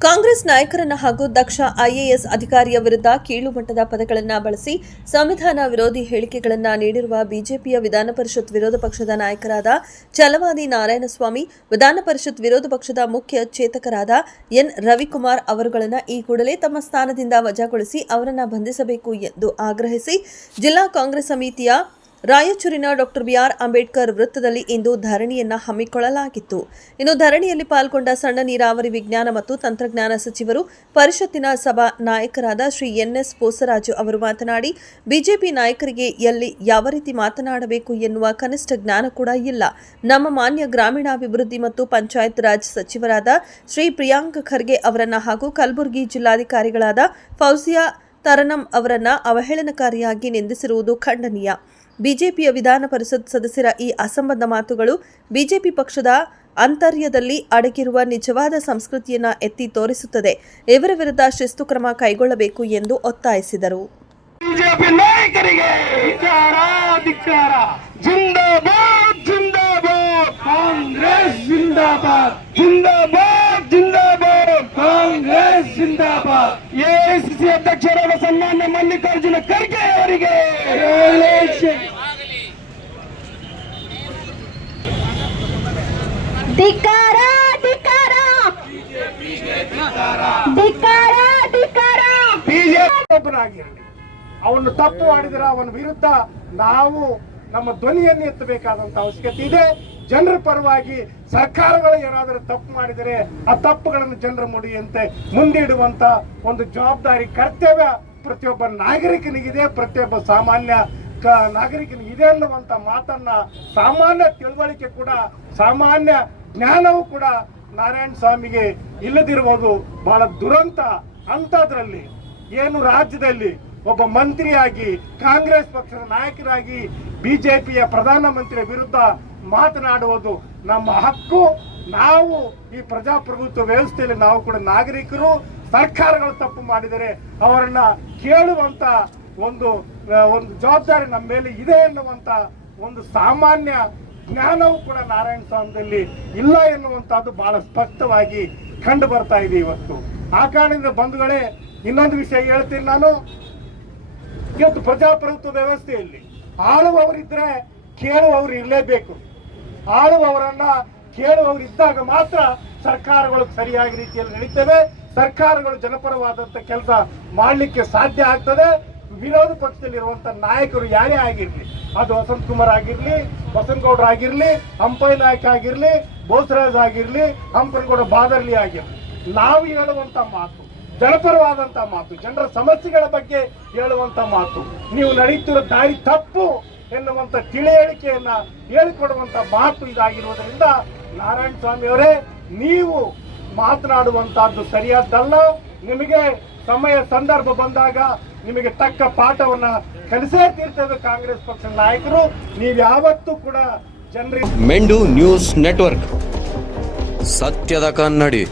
ಕಾಂಗ್ರೆಸ್ ನಾಯಕರನ್ನ ಹಾಗೂ ದಕ್ಷ ಐಎಎಸ್ ಅಧಿಕಾರಿಯ ವಿರುದ್ಧ ಕೀಳು ಮಟ್ಟದ ಪದಗಳನ್ನು ಬಳಸಿ ಸಂವಿಧಾನ ವಿರೋಧಿ ಹೇಳಿಕೆಗಳನ್ನು ನೀಡಿರುವ ಬಿಜೆಪಿಯ ವಿಧಾನ ಪರಿಷತ್ ವಿರೋಧ ಪಕ್ಷದ ನಾಯಕರಾದ ಛಲವಾದಿ ನಾರಾಯಣಸ್ವಾಮಿ, ವಿಧಾನ ಪರಿಷತ್ ವಿರೋಧ ಪಕ್ಷದ ಮುಖ್ಯ ಚೇತಕರಾದ ಎನ್. ರವಿಕುಮಾರ್ ಅವರುಗಳನ್ನು ಈ ಕೂಡಲೇ ತಮ್ಮ ಸ್ಥಾನದಿಂದ ವಜಾಗೊಳಿಸಿ ಅವರನ್ನು ಬಂಧಿಸಬೇಕು ಎಂದು ಆಗ್ರಹಿಸಿ ಜಿಲ್ಲಾ ಕಾಂಗ್ರೆಸ್ ಸಮಿತಿಯ ರಾಯಚೂರಿನ ಡಾಕ್ಟರ್ ಬಿಆರ್ ಅಂಬೇಡ್ಕರ್ ವೃತ್ತದಲ್ಲಿ ಇಂದು ಧರಣಿಯನ್ನು ಹಮ್ಮಿಕೊಳ್ಳಲಾಗಿತ್ತು. ಇನ್ನು ಧರಣಿಯಲ್ಲಿ ಪಾಲ್ಗೊಂಡ ಸಣ್ಣ ನೀರಾವರಿ ವಿಜ್ಞಾನ ಮತ್ತು ತಂತ್ರಜ್ಞಾನ ಸಚಿವರು, ಪರಿಷತ್ತಿನ ಸಭಾ ನಾಯಕರಾದ ಶ್ರೀ ಎನ್ಎಸ್ ಪೋಸರಾಜು ಅವರು ಮಾತನಾಡಿ, ಬಿಜೆಪಿ ನಾಯಕರಿಗೆ ಎಲ್ಲಿ ಯಾವ ರೀತಿ ಮಾತನಾಡಬೇಕು ಎನ್ನುವ ಕನಿಷ್ಠ ಜ್ಞಾನ ಕೂಡ ಇಲ್ಲ. ನಮ್ಮ ಮಾನ್ಯ ಗ್ರಾಮೀಣಾಭಿವೃದ್ಧಿ ಮತ್ತು ಪಂಚಾಯತ್ ರಾಜ್ ಸಚಿವರಾದ ಶ್ರೀ ಪ್ರಿಯಾಂಕ್ ಖರ್ಗೆ ಅವರನ್ನ ಹಾಗೂ ಕಲಬುರಗಿ ಜಿಲ್ಲಾಧಿಕಾರಿಗಳಾದ ಫೌಸಿಯಾ ತರನಂ ಅವರನ್ನ ಅವಹೇಳನಕಾರಿಯಾಗಿ ನಿಂದಿಸಿರುವುದು ಖಂಡನೀಯ. ಬಿಜೆಪಿಯ ವಿಧಾನ ಪರಿಷತ್ ಸದಸ್ಯರ ಈ ಅಸಂಬದ್ಧ ಮಾತುಗಳು ಬಿಜೆಪಿ ಪಕ್ಷದ ಅಂತರ್ಯದಲ್ಲಿ ಅಡಗಿರುವ ನಿಜವಾದ ಸಂಸ್ಕೃತಿಯನ್ನ ಎತ್ತಿ ತೋರಿಸುತ್ತದೆ. ಇವರ ವಿರುದ್ಧ ಶಿಸ್ತು ಕ್ರಮ ಕೈಗೊಳ್ಳಬೇಕು ಎಂದು ಒತ್ತಾಯಿಸಿದರು. ಅಧ್ಯಕ್ಷರಾದ ಸನ್ಮಾನ್ಯ ಮಲ್ಲಿಕಾರ್ಜುನ ಖರ್ಗೆ ಅವರಿಗೆ. ಧಿಕ್ಕಾರ ಧಿಕ್ಕಾರ. ಧಿಕ್ಕಾರ ಧಿಕ್ಕಾರ. ಬಿಜೆಪಿ ಅವನು ತಪ್ಪು ಮಾಡಿದರೆ ಅವನ ವಿರುದ್ಧ ನಾವು ನಮ್ಮ ಧ್ವನಿಯನ್ನು ಎತ್ತಬೇಕಾದಂತ ಅವಶ್ಯಕತೆ ಇದೆ. ಜನರ ಪರವಾಗಿ ಸರ್ಕಾರಗಳು ಏನಾದರೂ ತಪ್ಪು ಮಾಡಿದರೆ ಆ ತಪ್ಪುಗಳನ್ನು ಜನರ ಮುಡಿಯಂತೆ ಮುಂದಿಡುವಂತ ಒಂದು ಜವಾಬ್ದಾರಿ, ಕರ್ತವ್ಯ ಪ್ರತಿಯೊಬ್ಬ ನಾಗರಿಕನಿಗಿದೆ. ಪ್ರತಿಯೊಬ್ಬ ಸಾಮಾನ್ಯ ಕ- ನಾಗರಿಕನಿಗಿದೆ ಅನ್ನುವಂತ ಮಾತನ್ನ ಸಾಮಾನ್ಯ ತಿಳುವಳಿಕೆ ಕೂಡ ಸಾಮಾನ್ಯ ಜ್ಞಾನವೂ ಕೂಡ ನಾರಾಯಣ ಸ್ವಾಮಿಗೆ ಇಲ್ಲದಿರುವುದು ಬಹಳ ದುರಂತ ಅಂತದ್ರಲ್ಲಿ ಏನು ರಾಜ್ಯದಲ್ಲಿ ಒಬ್ಬ ಮಂತ್ರಿಯಾಗಿ, ಕಾಂಗ್ರೆಸ್ ಪಕ್ಷದ ನಾಯಕರಾಗಿ, ಬಿಜೆಪಿಯ ಪ್ರಧಾನಮಂತ್ರಿ ವಿರುದ್ಧ ಮಾತನಾಡುವುದು ನಮ್ಮ ಹಕ್ಕು. ನಾವು ಈ ಪ್ರಜಾಪ್ರಭುತ್ವ ವ್ಯವಸ್ಥೆಯಲ್ಲಿ ನಾವು ಕೂಡ ನಾಗರಿಕರು, ಸರ್ಕಾರಗಳು ತಪ್ಪು ಮಾಡಿದರೆ ಅವರನ್ನ ಕೇಳುವಂತ ಒಂದು ಒಂದು ಜವಾಬ್ದಾರಿ ನಮ್ಮ ಮೇಲೆ ಇದೆ ಎನ್ನುವಂತ ಒಂದು ಸಾಮಾನ್ಯ ಜ್ಞಾನವೂ ಕೂಡ ನಾರಾಯಣ ಸ್ವಾಮಿಯಲ್ಲಿ ಇಲ್ಲ ಎನ್ನುವಂಥದ್ದು ಬಹಳ ಸ್ಪಷ್ಟವಾಗಿ ಕಂಡು ಬರ್ತಾ ಇದೆ ಇವತ್ತು. ಆ ಕಾರಣದಿಂದ ಬಂಧುಗಳೇ, ಇನ್ನೊಂದು ವಿಷಯ ಹೇಳ್ತೀನಿ ನಾನು. ಇವತ್ತು ಪ್ರಜಾಪ್ರಭುತ್ವ ವ್ಯವಸ್ಥೆಯಲ್ಲಿ ಆಳುವವರಿದ್ರೆ ಕೇಳುವವರು ಇರಲೇಬೇಕು. ಆಳುವವರನ್ನ ಕೇಳುವವರು ಇದ್ದಾಗ ಮಾತ್ರ ಸರ್ಕಾರಗಳು ಸರಿಯಾಗಿ ರೀತಿಯಲ್ಲಿ ನಡೀತೇವೆ. ಸರ್ಕಾರಗಳು ಜನಪರವಾದಂತ ಕೆಲಸ ಮಾಡಲಿಕ್ಕೆ ಸಾಧ್ಯ ಆಗ್ತದೆ. ವಿರೋಧ ಪಕ್ಷದಲ್ಲಿರುವಂತ ನಾಯಕರು ಯಾರೇ ಆಗಿರ್ಲಿ, ಅದು ವಸಂತ್ ಕುಮಾರ್ ಆಗಿರ್ಲಿ ಬಸನಗೌಡ್ರ ಆಗಿರ್ಲಿ, ಹಂಪೈ ನಾಯಕ ಆಗಿರ್ಲಿ, ಬೋಸರಾಜ್ ಆಗಿರ್ಲಿ ಹಂಪನಗೌಡ ಬಾದರ್ಲಿ ಆಗಿರ್ಲಿ, ನಾವು ಹೇಳುವಂತ ಮಾತು, ಜನಪರವಾದಂತ ಮಾತು, ಜನರ ಸಮಸ್ಯೆಗಳ ಬಗ್ಗೆ ಹೇಳುವಂತ ಮಾತು, ನೀವು ನಡೀತಿರೋ ದಾರಿ ತಪ್ಪು ಎನ್ನುವಂತ ತಿಳಿಹೇಳಿಕೆಯನ್ನ ಹೇಳಿಕೊಡುವಂತ ಮಾತು ಇದಾಗಿರುವುದರಿಂದ ನಾರಾಯಣ ಸ್ವಾಮಿ ಅವರೇ, ನೀವು ಮಾತನಾಡುವಂತಹದ್ದು ಸರಿಯಾದ್ದಲ್ಲ. ನಿಮಗೆ ಸಮಯ, ಸಂದರ್ಭ ಬಂದಾಗ ನಿಮಗೆ ತಕ್ಕ ಪಾಠವನ್ನ ಕಲಿಸೇ ತೀರ್ತೇವೆ ಕಾಂಗ್ರೆಸ್ ಪಕ್ಷದ ನಾಯಕರು. ನೀವು ಯಾವತ್ತೂ ಕೂಡ ಜನರಿಗೆ ಮೆಂಡು ನ್ಯೂಸ್ ನೆಟ್ವರ್ಕ್. ಸತ್ಯದ ಕನ್ನಡಿ.